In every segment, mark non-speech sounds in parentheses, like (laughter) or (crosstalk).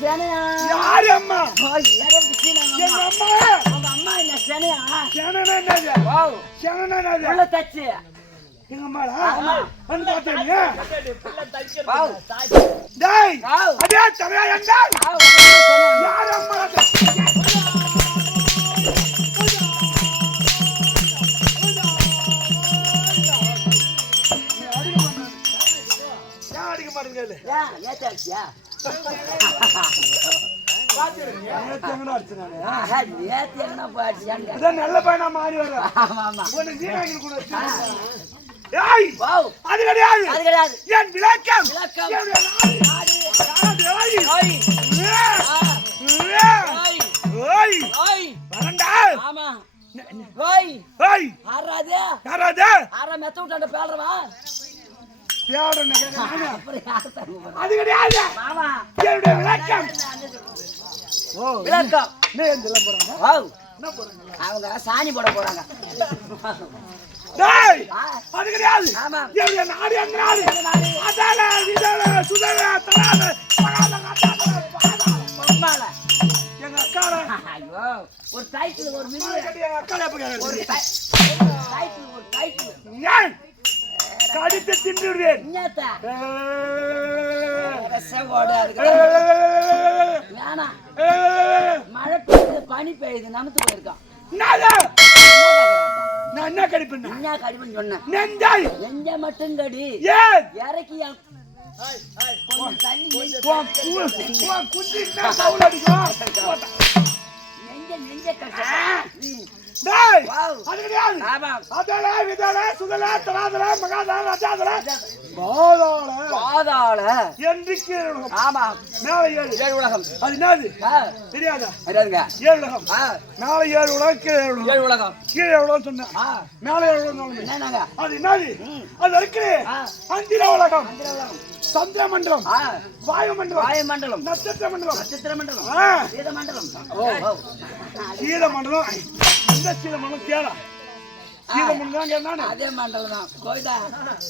சேனையா யாரு அம்மா எங்க அம்மா. உங்க அம்மா என்ன சேனையா சேனனா என்னது வாவ். சேனனா என்னது உள்ள தச்சு. எங்க அம்மாடா. வந்து வாவ். டேய் அதே. யார் அம்மா அடிச்சேன் நானு? நேத்து நல்ல பையனா மாறி வர்றேன் ஆமா, ஆமா. உனக்கு வீணாக்கி கூட. ஏய் வாவ், அது கிடையாது அது கிடையாது. என் விளக்கம் விளக்கம். ஓய், ஓய், ஓய், ஓய். வரண்டா. ஆமா. ஓய், ஏய், ஆறாது? யாராவது? ஆறா மெத்த விட்டாண்ட பேடுறவா? அப்புறம் யார் தருவா? அது கிடையாது மாமா, என்னுடைய விளக்கம் விளக்கம். என்ன போறாங்க? அவங்க சாணி போட போறாங்க. அது கிடையாது நாடு எங்க நாடு? அதால சுதால தலால. எங்க அக்கால ஐயோ, ஒரு டைட்டில் ஒரு மில்லு எங்க அக்கால எப்ப ஒரு டைட்டில் ஒரு டைட்டில் ஏன் கடித்து தின்று விடுவேன் என்னத்த? ஏய். ரசவோடு அதுக்கு மழை பெய்யுது பனி பெய்யுது நமத்து போயிருக்கான்? நான் என்ன கடிப்பேன் என்ன கடிமன் சொன்னேன். நெஞ்சாய். நெஞ்ச மட்டும் கடி ஏன்? இறக்கி கொஞ்சம் தண்ணி நெஞ்ச உன் கு- உன் குஞ்சு என்ன சவுல் அடிக்கும்? நெஞ்ச நெஞ்ச கட்ட டேய், வாவ். அது கிடையாது. ஆமா அதல, விதல, சுதல, தராதல, மகாதல, ரஜாதல, பாதாள, பாதாள. என்று கீழ் உலகம். ஆமா. மேல ஏழு. ஏழு உலகம். அது என்னது? தெரியாதா? ஏழு உலகம். மேல ஏழு உலகம், கீழே ஏழு உலகம். ஏழு உலகம். கீழே உலகம் சொன்னேன். மேல ஏழு உலகம் சொன்னேன். என்னங்க அது என்னது? அது இருக்குது. ஆ. அந்திர உலகம், அந்திர உலகம். சந்திர மண்டலம், ஆ. வாயு மண்டலம், நட்சத்திர மண்டலம், நட்சத்திர மண்டலம் சீத மண்டலம். சீல மண்டலம் இந்த சீல மண்டலம் கேளா கேட்டானே அதே மண்டலம் தான் கோவிதா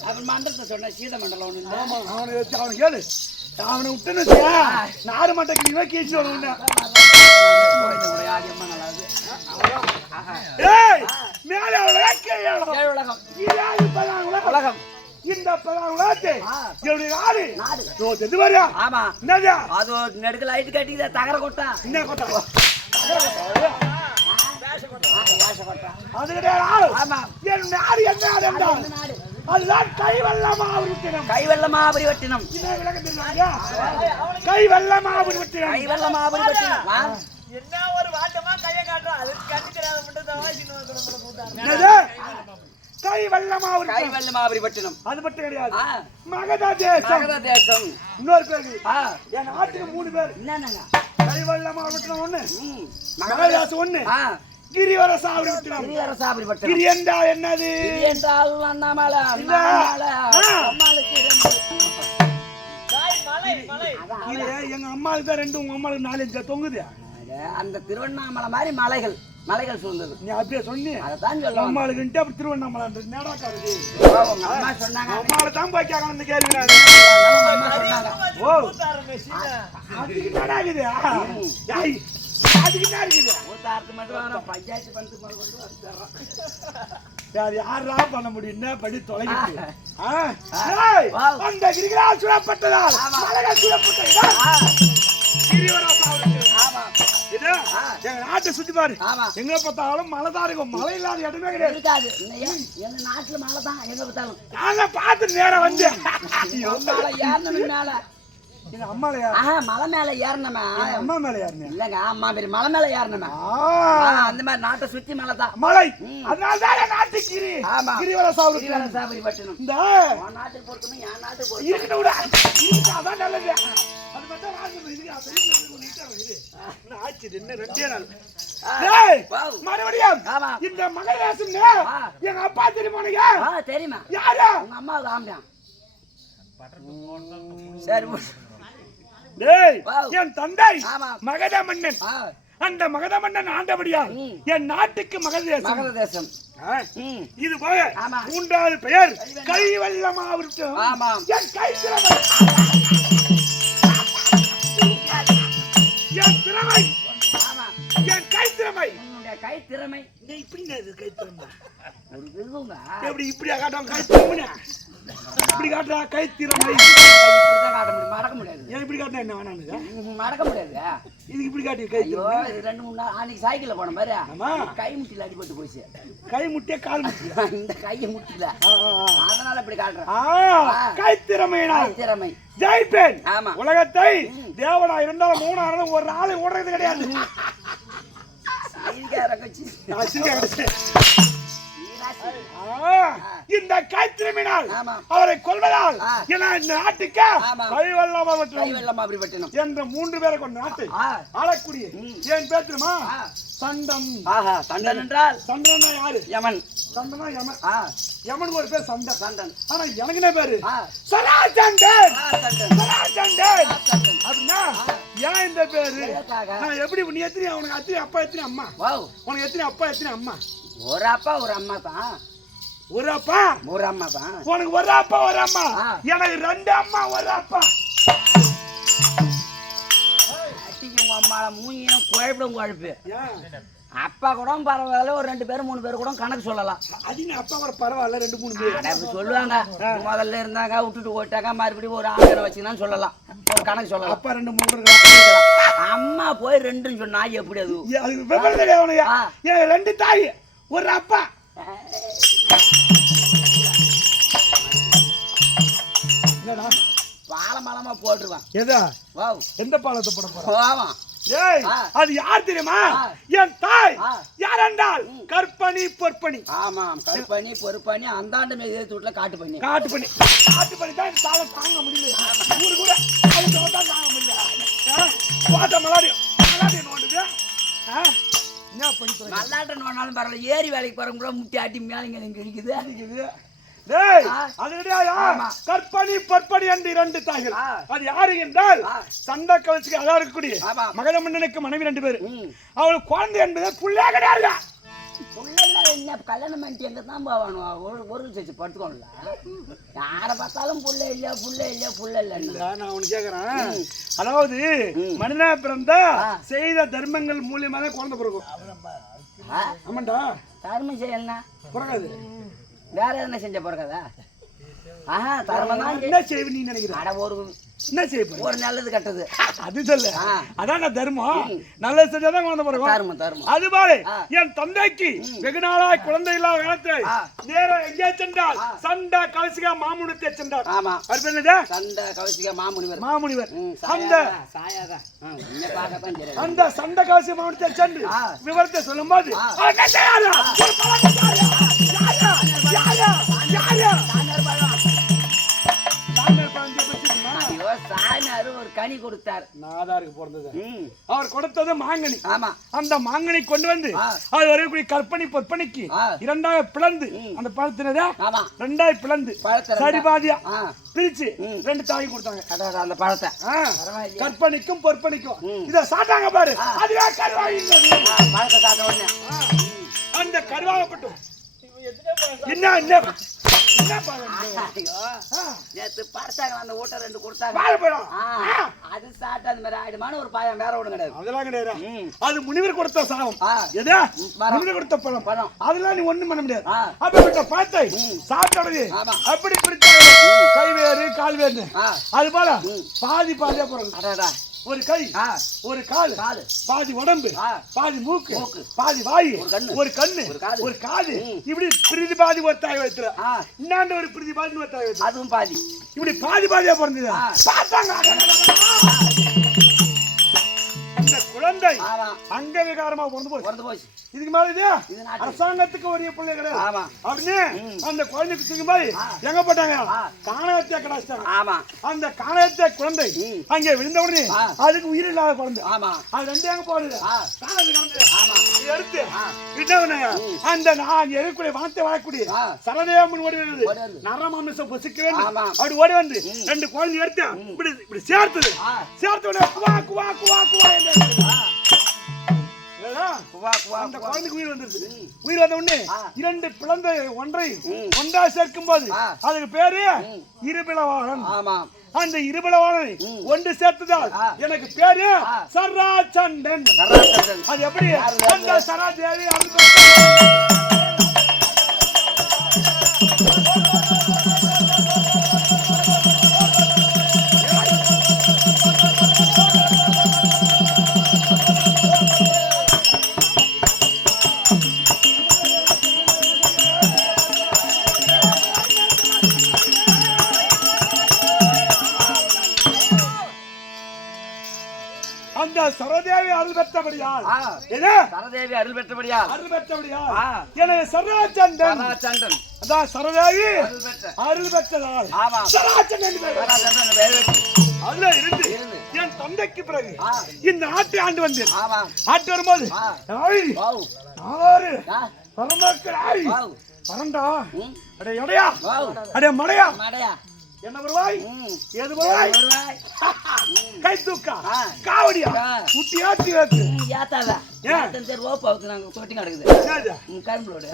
அவன் மண்டலத்தை சொன்ன சீத மண்டலம் ஒண்ணு இல்ல ஆமா அவனை வச்சு அவனை கேளு. அவனை விட்டுன்னு நாறு மட்டைக்கு இவன் கீச்சு ஏய் மேல கீழே உலகம். இதான் இப்பதான் உலகம். உலகம். இந்த ஆ. என்னுடைய நாடு. நாடு. ஓ தெரிஞ்சு பாரியா. ஆமா. என்னது? அது நெடுக்க லைட் கட்டிக்குதா தகர கொட்டா. என்ன கொட்டா? அதுதான் கைவல்லமா விருத்தினம் கைவெள்ள மாபரிவட்டினம் என்ன ஒரு வாட்டமா கைய காட்டுறோம் அது கண்டுக்கிறாத மட்டும் தான் சின்ன கூட்டாங்க அது மட்டும் கிடையாது. மகத தேசம். மகத தேசம். இன்னொரு பேரு. ஆ. என் நாட்டுக்கு மூணு பேர். என்னங்க கைவல்லமா விருத்தினம் ஒண்ணு. மகதாசம் ஒண்ணு. ஆ கிரிவரசா விருத்தினம் கிரியர சாபரிவட்டினம் கிரி என்றா என்னது கிரி என்றால் அண்ணாமலை. அண்ணாமலை. அம்மாளுக்கு இரண்டு. தாய் மலை மலை. அதான் இது எங்க அம்மாவுக்கு தான் ரெண்டு உங்க அம்மாவுக்கு நாலு அஞ்சு தொங்குது? அது அந்த திருவண்ணாமலை மாதிரி மலைகள் மலைகள் சூழ்ந்தது. நீ அப்படியே சொன்னி. அதைத்தான் சொல்லுவாங்க. அம்மாளுக்குன்ட்டு அப்படி திருவண்ணாமலை அம்மா சொன்னாங்க. அம்மாவை தான் போய் கேட்கணும் இந்த கேள்வி அம்மா சொன்னாங்க. ஓ. அதுக்கு என்னடா அதுக்கு என்ன இருக்குது? ஊத்தாரத்து மட்டும் வேணும் பஞ்சாயத்து பணத்து மேல கொண்டு வந்து தர்றோம். யார் யாரா பண்ண முடியும் என்ன படி தொலைக்கிட்டு. அந்த கிரிகளால் சுடப்பட்டதால். எங்க நாட்டை சுத்தி பாரு. எங்க பார்த்தாலும் மலை தான் இருக்கும். மழை இல்லாத இடமே கிடையாது. எங்க நாட்டுல மழை தான். எங்க பார்த்தாலும். நாங்க பார்த்து நேரம் வந்து. மலை மேல மலை ஏறணுமே அம்மா மேல இல்லங்க அம்மா பேர் மலை மேல ஏறணுமே அந்த மாதிரி நாட்டை சுத்தி மலை தான். மலை. அதனால நாட்டு கிரி. ஆமா. கிரிவல விருத்தினம். சாபரி பட்டணும். இந்த. நாட்டுக்கு பொறுத்தணும் என் நாட்டுக்கு விட. அதான் நல்லது. அது மட்டும் இரு. ஆச்சு? இன்னும் ரெண்டே நாள். மறுபடியும் இந்த மகராசன். எங்க அப்பா தெரியுமா தெரியுமா. யாரு? உங்க அம்மாவுக்கு ஆம்பியான் சரி. டேய். என் தந்தை. மகத மன்னன் அந்த மகத மன்னன் ஆண்டபடியால் ம். என் நாட்டுக்கு மகத தேசம் ஆ. ம். இது போக. மூன்றாவது பெயர் கைவல்லமாவிருத்தம் என் கை திறமை என் திறமை. என் கை திறமை கை திறமை இப்படி கை திறமை எப்படி இப்படியா காட்டுவாங்க கை திறமை இப்படி காட்டுறா கை திறமை காட்ட முடியும் மடக்க முடியாது ஏன் இப்படி காட்டினா என்ன வேணாங்க ம், மடக்க முடியாது இதுக்கு இப்படி காட்டி கை ஐயோ திறமை இது ரெண்டு மூணு நாள் அன்னைக்கு சைக்கிள்ல போன பாரு ஆமா. கை முட்டில அடிபட்டு போச்சு. கை முட்டிய கால் முட்டிய? (laughs) இந்த கையை முட்டில. அதனால இப்படி காட்டுறேன் கை கை திறமை. ஜெயிப்பேன். ஆமா. உலகத்தை தேவனா இருந்தாலும் மூணாவது ஒரு நாள் ஓடுறது கிடையாது. சிரிக்க. ஆ, இந்த கை திறமையினால் ஆமா. அவரை கொல்வதால் ஆ. ஏன்னா இந்த நாட்டுக்கு ஆமா. கைவல்லாம கை மற்றும் வெள்ளம் அப்படி பட்டணும் என்ற மூன்று பேரை கொண்ட நாட்டு ஆளக்கூடிய. ஏன் தெரியுமா ஆ. சண்டன் என்றால்? சண்டனா யாரு? யமன். சண்டனா யமன். ஆ. யமனுக்கு ஒரு பேர் சண்டன் தண்டன் ஆனா எனக்கு என்ன பேரு தண்டன் சராசண்டன் ஆ தண்டன் அப்படின்னா ஏன் இந்த பேரு? நான் எப்படி நீ எத்தனை உனக்கு எத்தனை அப்பா எத்தனை அம்மா? உனக்கு எத்தனை அப்பா எத்தனை அம்மா? ஒரு அப்பா ஒரு அம்மா தான் ஒரு அப்பா ஒரு அம்மா தான் உனக்கு ஒரு அப்பா ஒரு அம்மா. எனக்கு ரெண்டு அம்மா ஒரு அப்பா அட்டிக்கு உங்க அம்மால மூங்கியும் குழப்பிடும் குழப்பு. அப்பா கூட பரவாயில்ல ஒரு ரெண்டு பேரும் மூணு பேர் கூட கணக்கு சொல்லலாம். அது நீ அப்பா கூட பரவாயில்ல ரெண்டு மூணு பேர். சொல்லுவாங்க. முதல்ல இருந்தாங்க விட்டுட்டு போயிட்டாங்க மறுபடியும் ஒரு ஆங்கரை வச்சுக்கலாம் சொல்லலாம். ஒரு கணக்கு சொல்லலாம். அப்பா ரெண்டு மூணு பேர். அம்மா போய் ரெண்டுன்னு சொன்னா எப்படி அது? ரெண்டு தாய். ஒரு அப்பா. என்னடா? வாழை மலமா போட்டுருவான். எதா? வாவ். எந்த பாலத்தை போட போற? போவான். ஏய். அது யார் தெரியுமா. என் தாய். யார் என்றால் கற்பனி பொற்பனி ஆமாம் கருப்பணி பொறுப்பணி அந்தாண்டு மேலே வீட்டுல காட்டு பண்ணி. காட்டு பண்ணி. காட்டு பண்ணி தான் தாங்க முடியல. ஊரு கூட தாங்க முடியல? பாத்த மலாடி மலாடி நோண்டுது? என்ன பண்ணி தொலைக்க? நல்லாட்ட நோனாலும் பரவாயில்ல ஏரி வேலைக்கு போறவங்க கூட முட்டி ஆட்டி மேலேங்க இங்க இருக்குது இருக்குது. கற்பனி பொற்பனி என்று இரண்டு தாய்கள். அது யாரு என்றால். சண்டை கவச்சுக்கு அதான் இருக்கக்கூடிய. மகத மன்னனுக்கு மனைவி ரெண்டு பேரு ம் அவளுக்கு குழந்தை என்பது புள்ளே கிடையாது புள்ளெல்லாம் என்ன? கல்யாணம் பண்ணிட்டு எங்க தான் போவானுவா ஒரு ஒரு வச்சு படுத்துக்கோங்களா யாரை பார்த்தாலும் புள்ள இல்லையா புள்ள இல்லையா புள்ள இல்லைன்னு. இல்ல, நான் உனக்கு கேக்குறேன். அதாவது மனிதனா பிறந்தா செய்த தர்மங்கள் மூலியமா தான் குழந்தை பிறக்கும்? ஆமாண்டா. தர்மம் செய்யலாம் பிறக்காது. வேற என்ன செஞ்ச பிறக்காதா? என்ன செய்வ நீ நினைக்கிற அட ஒரு என்ன செய்ய? ஒரு நல்லது கட்டது அது சொல்லு. அதான் தர்மம் நல்லது செஞ்சாதான் குழந்தை பிறக்கும் தர்மம் தர்மம் அது பாரு. என் தந்தைக்கு வெகு நாளாய் குழந்தை இல்லாத காலத்தை ஆ. நேரம் எங்கே சென்றால் சண்டா கலசிகா மாமுனித்தை சென்றார் ஆமா அது பேர்? சண்டை கௌசிக மாமுனிவர் மாமுனிவர் அந்த. அந்த சண்டை கலசி மாமுனித்தை சென்று. விவரத்தை? ஒரு பழத்தை யாரு? யாரு? யாரு? யாரு? கனி கொடுத்தார். நாதாருக்கு பிறந்தது. ம், அவர் கொடுத்தது மாங்கனி. ஆமா. அந்த மாங்கனி கொண்டு வந்து. அது வரக்கூடிய கற்பனை பொற்பனைக்கு. இரண்டாக பிளந்து. அந்த பழத்தினதா? ஆமா. ரெண்டாய் பிளந்து. பழத்தை சரி பாதியா பிரிச்சு. ரெண்டு தாய் கொடுத்தாங்க. அந்த பழத்தை. கற்பனைக்கும் பொற்பனைக்கும். இத சாட்டாங்க பாரு. அதுவே ஆ, பழத்தை உடனே. அந்த கருவாகப்பட்டும் என்ன என்ன? நேத்து பறிச்சாங்க அந்த ஊட்ட ரெண்டு கொடுத்தாங்க. வாழைப்பழம் அது சாப்பிட்டு அந்த மாதிரி ஆயிடுமான ஒரு பாயம் வேற ஒண்ணும் கிடையாது. அதெல்லாம் கிடையாது. அது முனிவர் கொடுத்த சாபம். எதா. முனிவர் கொடுத்த பழம். பழம். அதெல்லாம் நீ ஒண்ணும் பண்ண முடியாது. அப்படிப்பட்ட பழத்தை சாப்பிட்டது. அப்படி பிடிச்சாங்க கை வேறு கால் வேறு ஆ. அது போல பாதி பாதியா அடாடா. ஒரு கை ஒரு கால் காலு பாதி உடம்பு. பாதி மூக்கு மூக்கு. பாதி வாய் ஒரு கண்ணு. ஒரு கண்ணு ஒரு காது. இப்படி பிரிதி பாதி ஒரு தாய் வைத்துற ஆ இன்னாண்ட ஒரு பிரிதி பாதி ஒரு தாய் அதுவும் பாதி இப்படி பாதி பாதியா பிறந்தது. பார்த்தாங்க குழந்தை. அங்க விகாரமா பிறந்து போச்சு. பிறந்து போச்சு. இதுக்கு மேல இது அரசாங்கத்துக்கு உரிய பிள்ளை கிடையாது. ஆமா. அப்படின்னு அந்த குழந்தைக்கு தூக்கும் போது எங்க போட்டாங்க? காணகத்தை கடாச்சிட்டாங்க ஆமா. அந்த காணகத்தை குழந்தை. அங்கே விழுந்த உடனே. அதுக்கு உயிர் இல்லாத குழந்தை. ஆமா. அது ரெண்டு எங்க போடுது எடுத்து விட்டவனுங்க அந்த நான் எருக்குடைய வார்த்தை வரக்கூடிய ஆ. சரதேவன் ஓடி வருது. நரமாமிசம் புசிக்க வேண்டும். அப்படி ஓடி வந்து ரெண்டு குழந்தை எடுத்து இப்படி இப்படி சேர்த்தது. சேர்த்த உடனே குவா குவா குவா குவா அந்த. குழந்தைக்கு உயிர் வந்துருச்சு உயிர் வந்த உடனே. இரண்டு பிளந்த ஒன்றை. ஒன்றா சேர்க்கும் போது. அதுக்கு பேரு இருபிளவாளன் அந்த இருபிளவாளனை ஒன்று சேர்த்ததால். எனக்கு பேரு. சராச்சண்டன் அது எப்படி அந்த சராதேவி அனுபவம் சரதேவி அருள் பெற்றபடியால். சரதேவி அருள் பெற்றபடியால். அருள் பெற்றபடியால். எனவே சராச்சண்டன் கராச்சண்டன் அதான் சரதேவி அருள் பெற்ற. அருள் பெற்றதால். வேறு அதுல இருந்து. என் தந்தைக்கு பிறகு. இந்த ஆட்டை ஆண்டு வந்தேன். ஆட்டு வரும்போது ஆறு வாவ். பரண்டா. ம். அடே எடையா. வாவ். அடே மடையா. மடையா. என்ன வருவாய்? ஏது வருவாய்? (laughs) கை தூக்கா. காவடியா. குட்டி வைத்து ம், ஏத்தாத. ஏன்? ஏத்தன் சரி ஓப்பா அவுத்து நாங்க தொட்டி? ம், கரும்புலோடு.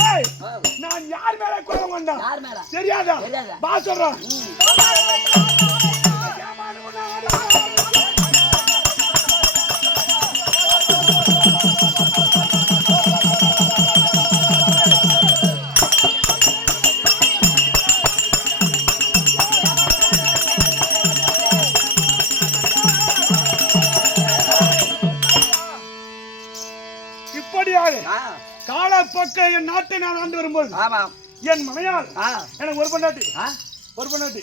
ஏய். நான் யார் மேல கோபம் கொண்டேன் யார் மேல? தெரியாதா? பா சொல்றேன் காலப்போக்க என் நாட்டை நான் ஆண்டு வரும்போது என் மனையால் எனக்கு ஒரு பொண்டாட்டி. ஒரு பொண்டாட்டி.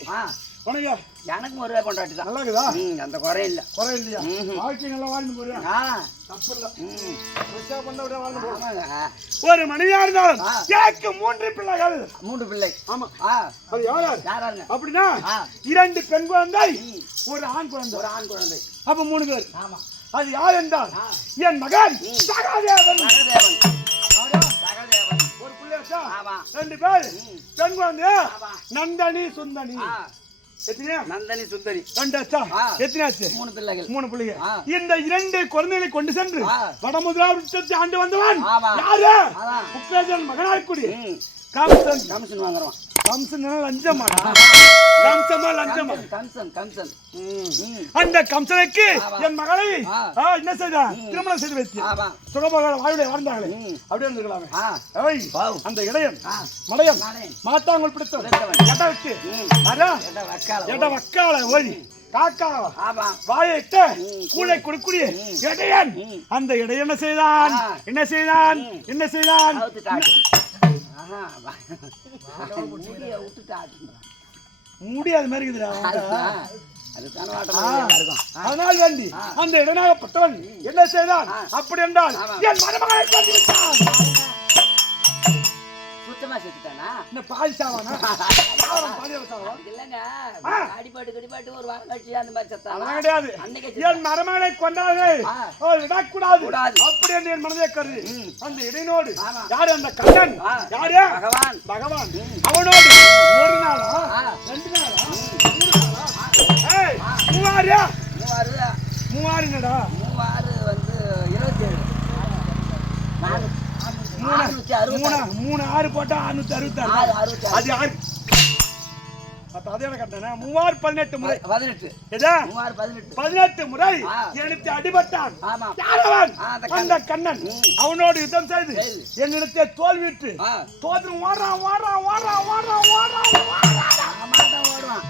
உனக்கு எனக்கும் ஒரே கொண்டாட்டி தான். நல்லா இருக்குதா ம் அந்த குறையும் இல்லை. குறை இல்லையா. வாழ்க்கை நல்லா வாழ்ந்து தப்பு இல்ல பண்ண விட. ஒரு மனைவியா இருந்தாலும் ஆ. எனக்கு மூன்று பிள்ளைகள். மூன்று பிள்ளை. ஆமா. அது யாராரு? யாராருங்க? அப்படின்னா இரண்டு பெண் குழந்தை. ஒரு ஆண் குழந்தை. ஒரு ஆண் குழந்தை. அப்ப மூணு பேர். ஆமா. அது யார் என்றால். என் மகன் சகாதேவன் ரெண்டு பேர். பெண் குழந்தை ஆமா. நந்தனி சுந்தனி. நந்தனி சுந்தரி ரெண்டாச்சா ஆ. எத்தனையாச்சு? மூணு பிள்ளைகள். மூணு பிள்ளைங்க. ஆ. இந்த இரண்டு குழந்தைகளை கொண்டு சென்று ஆ. வடமுதிராவிடத்தை ஆண்டு வந்தவன். யாரு. உக்ரேஜன் மகனாய்க்குடி. காம்சன் கமிஷன் வாங்குறோம். கம்சன் லஞ்சமா கம்சமா லஞ்சமா? கம்சன் கம்சன் அந்த கம்சனுக்கு. என் மகளை என்ன செய்தான் திருமணம் செய்து வைத்து. ஆமா சுகபோக வாழ்விலே வாழ்ந்தாங்களே. அப்படியே இருந்துக்கலாமே. அந்த இடையன் மடையன் நானே மாத்தாங்கள் பிடித்தவன். எட்ட வச்சு. எட்ட வக்கால ம். அந்த இடையன் என்ன செய்தான். என்ன செய்தான். என்ன செய்தான்? முடிய விட்டு காட்டுன்றான். முடியாத மாதிரி அதனால் வேண்டி அந்த இடனாகப்பட்டவன் என்ன செய்தான்? அப்படி என்றால். என் மருமகளை கொண்டு விட்டான் சுத்தமா செத்துட்டானா இந்த பால் சாவானா (laughs) சாவா இல்லைங்க. அடிபாட்டு கடிபாட்டு ஒரு வாரம் கழிச்சு அந்த மாதிரி செத்தானா கிடையாது. என் மருமகளை. ஓ, விடக்கூடாது. கூடாது. அப்படி என்று என் மனதை கருது. அந்த இடைனோடு ஆமா. யாரு அந்த கண்ணன். யாரு? பகவான். பகவான். அவனோடு ஒரு நாளா. ரெண்டு நாளா? மூவாரியா மூவாறு? மூவாரினடா மூவாறு வந்து இருபத்தி ஏழு நாலு மூணு ஆறு போட்டா அறுநூத்தி அறுபத்தி ஆறு ஆறு அது கட்டணா மூவார் பதினெட்டு முறை. பதினெட்டு. மூவாறு பதினெட்டு. முறை. எனக்கு அடிபட்டான். அந்த கண்ணன். அவனோடு யுத்தம் செய்து. என்னிடத்தை தோல்விட்டு தோற்று ஓடுறான் ஓடுறான் ஓடுறான் ஓடுறான் ஓடுறான் ஓடுறான்.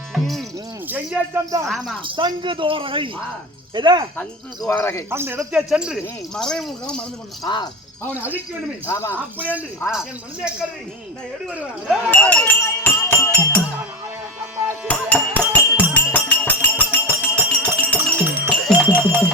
மாட்டம் ஓடுவான் ம். ம். எங்கே தந்தான் ஆமா தங்கு தோரகை தங்கு துவாரகை அந்த இடத்தை சென்று. மறைமுகம் மறந்து கொண்டான் அவனை அழிக்க வேண்டுமே. அப்படி என்று. என் மனதே கருதி. நான் எடு வருவேன் ஒரு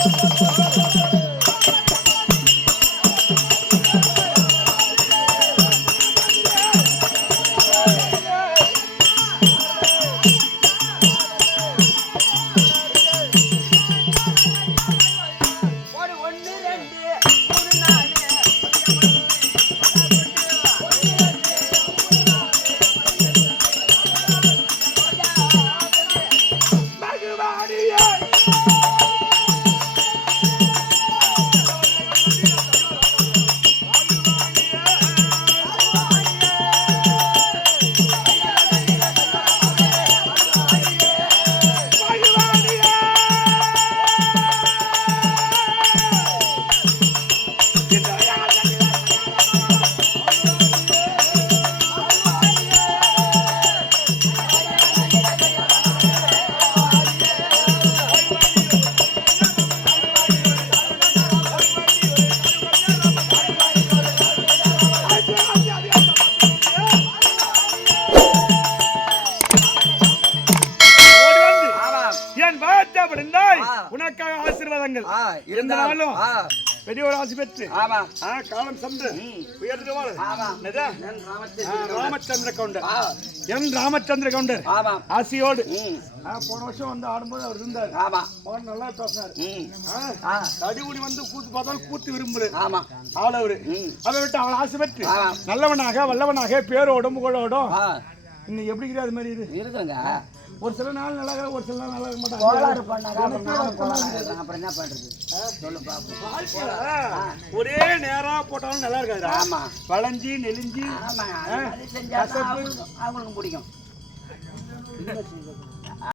பெரியவர் ஆசி பெற்று. ஆமா. ஆ, காலம் சென்று. உயர்ந்து ராமச்சந்திர கவுண்டர். என் ராமச்சந்திர கவுண்டர். ஆமா. ஆசியோடு. போன வருஷம் வந்து ஆடும்போது அவர் இருந்தார். ஆமா. அவன் நல்லா பேசினார். தடிகுடி வந்து கூத்து பார்த்தாலும் கூத்து விரும்புது. ஆமா. ஆள் அவரு. ம். அதை விட்டு அவன் ஆசை பெற்று. நல்லவனாக வல்லவனாக பேரோடும் புகழோடும். இன்னும் எப்படி இருக்குது அது மாதிரி இது? இருக்குங்க ஒரு சில நாள் நல்லா இருக்கும், ஒரு சில நாள் நல்லா இருக்க மாட்டாங்க. கோளாறு பண்ணாங்க அப்புறம் நானும் கோளாறு ஆயிடுறேன். அப்புறம் என்ன பண்றது? சொல்லு பாப்போம். ஒரே நேரா போட்டாலும் நல்லா இருக்காதுடா. ஆமா. வளைஞ்சி நெலிஞ்சி ஆமா. அது செஞ்சா அவங்களுக்கும் பிடிக்கும்.